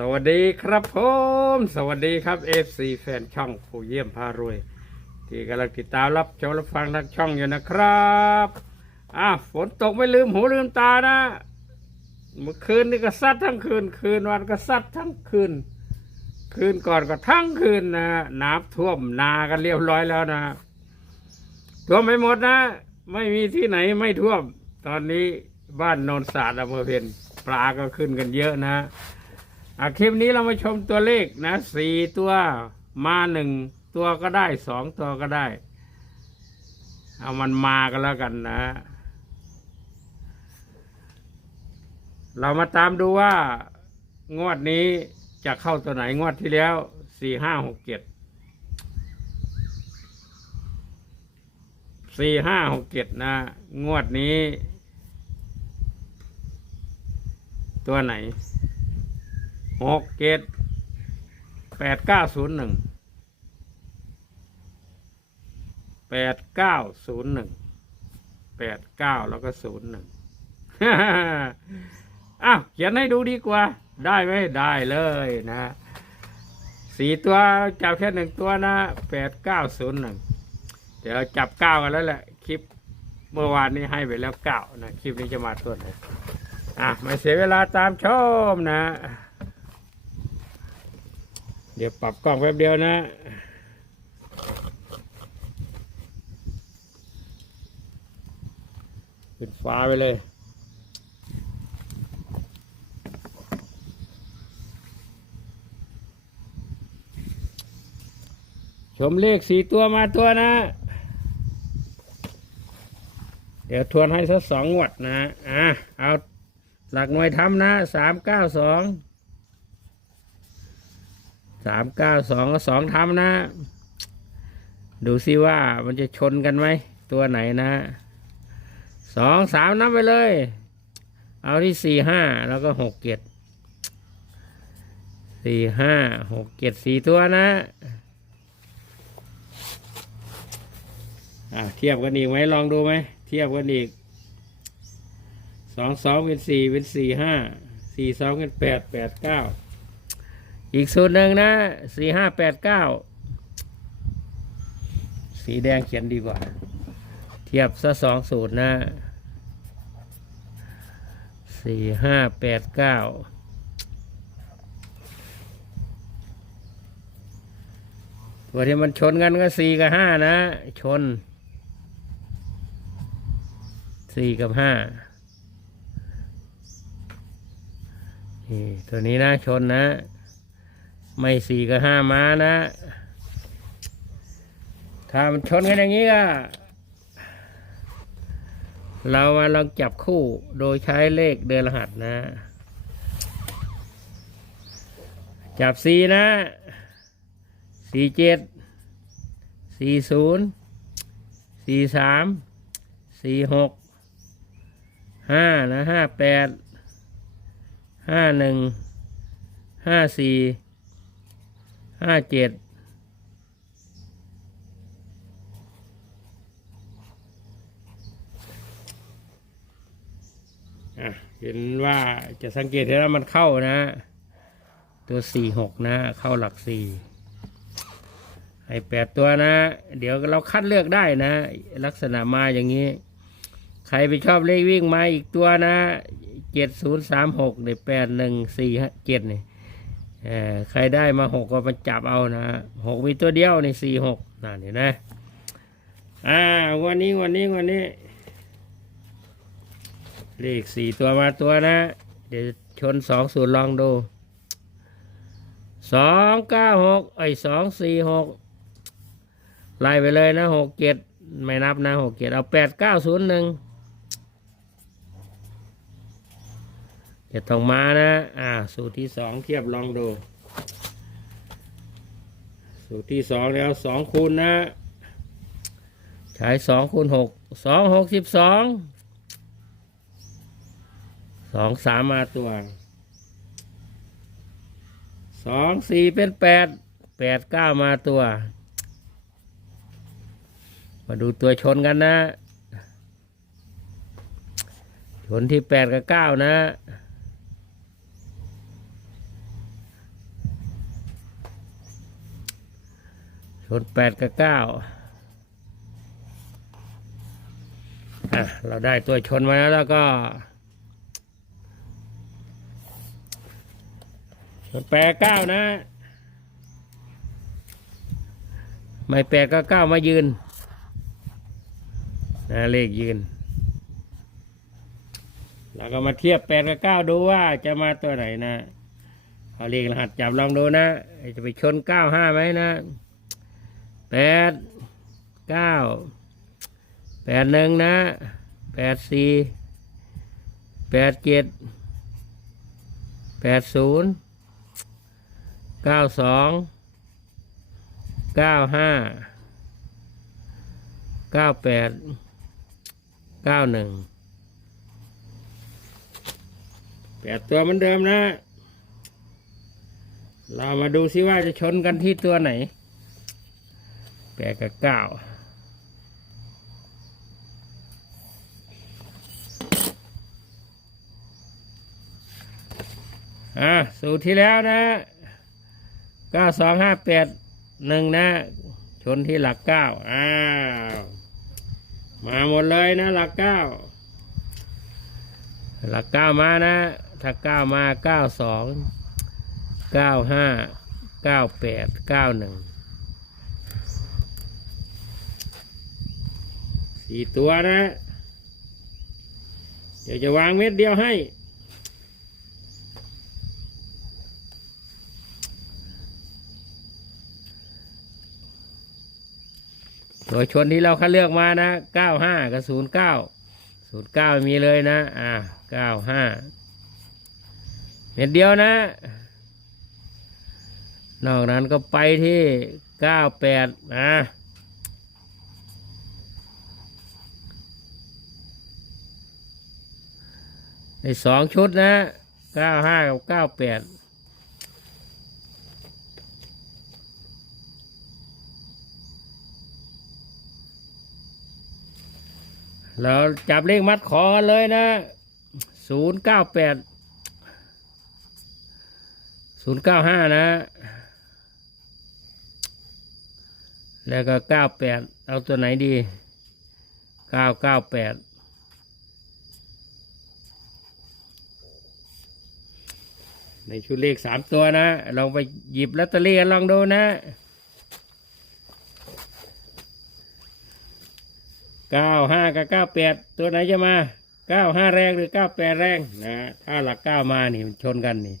สวัสดีครับผม สวัสดีครับเอฟซีแฟนช่องผู้เยี่ยมพารวย ที่กำลังติดตามรับชมรับฟังทางช่องอยู่นะครับอะฝนตกไม่ลืมหูลืมตานะ เมื่อคืนนี่ก็ซัดทั้งคืน คืนวันก็ซัดทั้งคืน คืนก่อนก็ทั้งคืนนะน้ำท่วมนากันเรียบร้อยแล้วนะท่วมไม่หมดนะ ไม่มีที่ไหนไม่ท่วม ตอนนี้บ้านโนนสาดอำเภอเพนปลาก็ขึ้นกันเยอะนะ อะคลิปนี้เรามาชมตัวเลขนะสี่ตัวมาหนึ่งตัวก็ได้สองตัวก็ได้ เอามันมากันแล้วกันนะ เรามาตามดูว่างวดนี้จะเข้าตัวไหนงวดที่แล้วสี่ห้าหกเจ็ดสี่ห้าหกเจ็ดนะ งวดนี้ ตัวไหน หกเจ็ดแปดเก้าศูนย์หนึ่งแปดเก้าศูนย์หนึ่งแปดเก้าแล้วก็ศูนย์หนึ่งอ้าวเขียนให้ดูดีกว่า ได้ไหมได้เลยนะสี่ตัวจับแค่หนึ่งตัวนะแปดเก้าศูนย์หนึ่งเดี๋ยวจับเก้ากันแล้วแหละคลิปเมื่อวานนี้ให้ไปแล้วเก้านะคลิปนี้จะมาตัวไหนอะไม่เสียเวลาตามชมนะ เดี๋ยวปรับกล้องแป๊บเดียวนะปิดฟ้าไปเลยชมเลขสี่ตัวมาตัวนะ เดี๋ยวทวนให้สักสองงวดนะ อะ เอาหลักหน่วยทำนะสามเก้าสอง สามเก้าสองสองทำนะ ดูซิว่ามันจะชนกันไหม ตัวไหนนะสองสามนับไปเลย เอาที่สี่ห้าแล้วก็หกเจ็ดสี่ห้าหกเจ็ดสี่ตัวนะอะเทียบกันอีกไหมลองดูไหม เทียบกันอีกสองสองเป็นสี่เป็นสี่ห้าสี่สองเป็นแปดแปดเก้า อีกสูตรหนึ่งนะสี่ห้าแปดเก้าสีแดงเขียนดีกว่า เทียบซะสองสูตรนะสี่ห้าแปดเก้าตัวที่มันชนกันก็สี่กับห้านะ ชนสี่กับห้านี่ตัวนี้นะชนนะ ไม่สี่ก็ห้าม้านะ ถ้ามันชนกันอย่างนี้ก็ เรามาลองจับคู่โดยใช้เลขเดินรหัสนะ จับสี่นะสี่เจ็ดสี่ศูนย์สี่สามสี่หกห้านะห้าแปดห้าหนึ่งห้าสี่ ห้าเจ็ดเห็นว่าจะสังเกตเห็นว่ามันเข้านะ ตัวสี่หกนะ เข้าหลักสี่ให้แปดตัวนะ เดี๋ยวเราคัดเลือกได้นะ ลักษณะมาอย่างนี้ ใครไปชอบเลขวิ่งมาอีกตัวนะเจ็ดศูนย์สามหกในแปดหนึ่งสี่เจ็ดเนี่เออ ใครได้มาหกก็มาจับเอานะหกมีตัวเดียวในสี่หกนั่นเห็นไหมอ่าวันนี้วันนี้วันนี้ เลขสี่ตัวมาตัวนะ เดี๋ยวชนสองศูนย์ลองดูสองเก้าหกไอ้สองสี่หกไล่ไปเลยนะหกเจ็ดไม่นับนะหกเจ็ดเอาแปดเก้าศูนย์หนึ่ง จะต้องมานะ อ่า สูตรที่สองเทียบลองดู สูตรที่สองแล้วสองคูณนะ ใช้สองคูณหกสองหกสิบสองสองสามมาตัวสองสี่เป็นแปดแปดเก้ามาตัว มาดูตัวชนกันนะ ชนที่แปดกับเก้านะ ชนแปดกับเก้าอะเราได้ตัวชนมาแล้วแล้วก็ชนแปดเก้านะ ไม่แปดก็เก้ามายืนนะเลขยืน แล้วก็มาเทียบแปดกับเก้าดูว่าจะมาตัวไหนนะเอาเลขรหัสจับลองดูนะ จะไปชนเก้าห้าไหมนะ แปดเก้าแปดหนึ่งนะแปดสี่แปดเจ็ดแปดศูนย์เก้าสองเก้าห้าเก้าแปดเก้าหนึ่งแปดตัวเหมือนเดิมนะ เรามาดูซิว่าจะชนกันที่ตัวไหน แปดกับเก้าอะสูตรที่แล้วนะเก้าสองห้าแปดหนึ่งนะ ชนที่หลักเก้าอ้าวมาหมดเลยนะ หลักเก้าหลักเก้ามานะ ถ้าเก้ามาเก้าสองเก้าห้าเก้าแปดเก้าหนึ่ง สี่ตัวนะ เดี๋ยวจะวางเม็ดเดียวให้โดยชนที่เราคัดเลือกมานะเก้าห้ากับศูนย์เก้าศูนย์เก้ามีเลยนะ อ่าเก้าห้าเม็ดเดียวนะ นอกนั้นก็ไปที่เก้าแปดนะ ในสองชุดนะเก้าห้ากับเก้าแปดเราจับเลขมัดขอกันเลยนะศูนย์เก้าแปดศูนย์เก้าห้านะ แล้วก็เก้าแปดเอาตัวไหนดีเก้าเก้าแปด ในชุดเลขสามตัวนะ ลองไปหยิบลอตเตอรี่กันลองดูนะเก้าห้ากับเก้าแปดตัวไหนจะมาเก้าห้าแรงหรือเก้าแปดแรงนะ ถ้าหลักเก้ามานี่มันชนกันนี่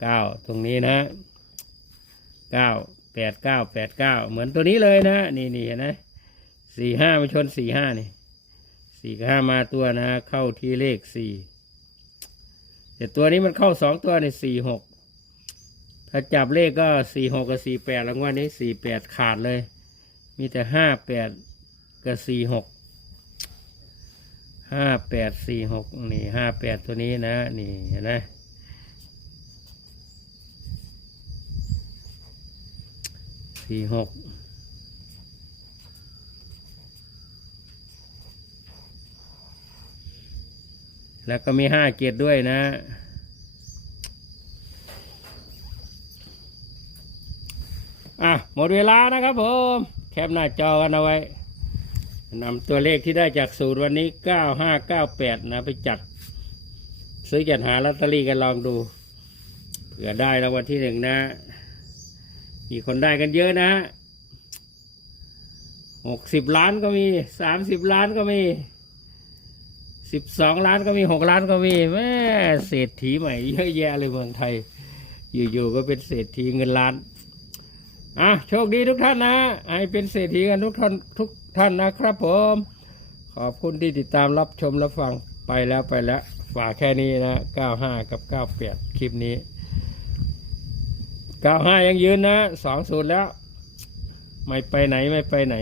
เก้าตรงนี้นะเก้าแปดเก้าแปดเก้าเหมือนตัวนี้เลยนะ นี่นี่นไหมสี่ห้ามาชนสี่ห้านี่สี่ห้ามาตัวนะ เข้าที่เลขสี่ แต่ตัวนี้มันเข้าสองตัวในสี่หกถ้าจับเลขก็สี่หกกับสี่แปดแล้วงวันนี้สี่แปดขาดเลย มีแต่ห้าแปดกับสี่หกห้าแปดสี่หกนี่ห้าแปดตัวนี้นะ นี่เห็นไหมสี่หก แล้วก็มีห้าเจ็ดด้วยนะ อะ หมดเวลานะครับผม แคปหน้าจอกันเอาไว้นำตัวเลขที่ได้จากสูตรวันนี้9598นะ ไปจัด ซื้อจัดหาลอตเตอรี่กันลองดู เผื่อได้รางวัลที่หนึ่งนะ มีคนได้กันเยอะนะหกสิบล้านก็มีสามสิบล้านก็มี สิบสองล้านก็มีหกล้านก็มีแม่เศรษฐีใหม่เยอะแยะเลยเมืองไทย อยู่ๆก็เป็นเศรษฐีเงินล้านอะโชคดีทุกท่านนะให้เป็นเศรษฐีกันทุกท่านทุกท่านนะครับผม ขอบคุณที่ติดตามรับชมรับฟังไปแล้วไปแล้ว ฝากแค่นี้นะ 95 กับ 98 คลิปนี้ 95 ยังยืนนะ 2 0 แล้ว ไม่ไปไหนไม่ไปไหน